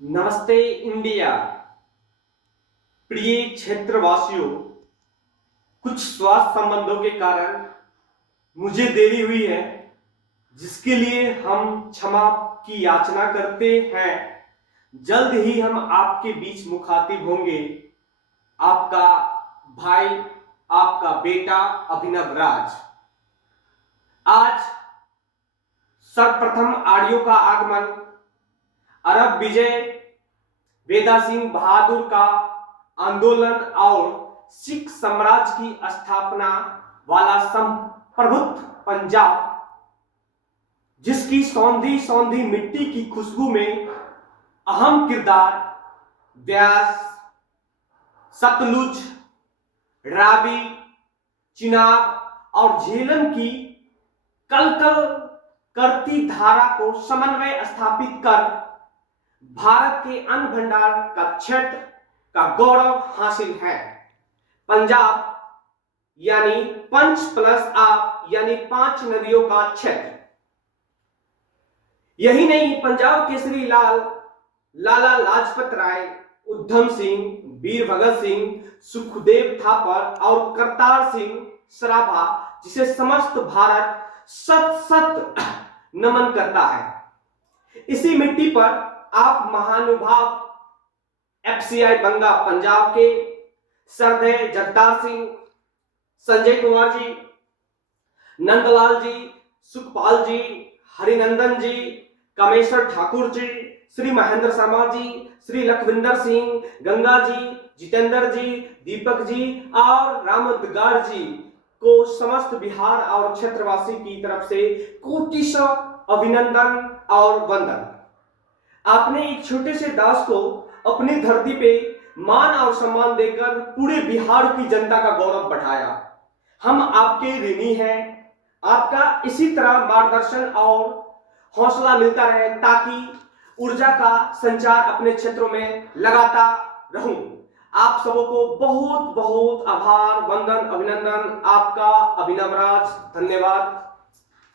नमस्ते इंडिया। प्रिय क्षेत्रवासियों, कुछ स्वास्थ्य संबंधों के कारण मुझे देरी हुई है, जिसके लिए हम क्षमा की याचना करते हैं। जल्द ही हम आपके बीच मुखातिब होंगे। आपका भाई, आपका बेटा अभिनव राज। आज सर्वप्रथम आर्यों का आगमन, अरब विजय, बेदा सिंह बहादुर का आंदोलन और सिख साम्राज्य की स्थापना वाला संप्रभुत्व पंजाब, जिसकी सौंधी सौंधी मिट्टी की खुशबू में अहम किरदार व्यास, सतलुज, रावी, चिनाब और झेलम की कल कल करती धारा को समन्वय स्थापित कर भारत के अन्न भंडार का क्षेत्र का गौरव हासिल है। पंजाब यानी पंच प्लस आप यानी 5 नदियों का क्षेत्र। यही नहीं, पंजाब केसरी लाल, लाला लाजपत राय, उधम सिंह, वीर भगत सिंह, सुखदेव थापर और करतार सिंह सराभा, जिसे समस्त भारत सत सत नमन करता है। इसी मिट्टी पर आप महानुभाव एफसीआई बंगा पंजाब के सरदेय जगतार सिंह, संजय कुमार जी, नंदलाल जी, सुखपाल जी, हरिनंदन जी, कामेश्वर ठाकुर जी, श्री महेंद्र शर्मा जी, श्री लखविंदर सिंह, गंगा जी, जितेंद्र जी, दीपक जी और रामदगार जी को समस्त बिहार और क्षेत्रवासी की तरफ से कोटिशः अभिनंदन और वंदन। आपने एक छोटे से दास को अपनी धरती पे मान और सम्मान देकर पूरे बिहार की जनता का गौरव बढ़ाया। हम आपके ऋणी हैं। आपका इसी तरह मार्गदर्शन और हौसला मिलता रहे, ताकि ऊर्जा का संचार अपने क्षेत्रों में लगाता रहूं। आप सबों को बहुत बहुत आभार, वंदन, अभिनंदन। आपका अभिनव राज। धन्यवाद।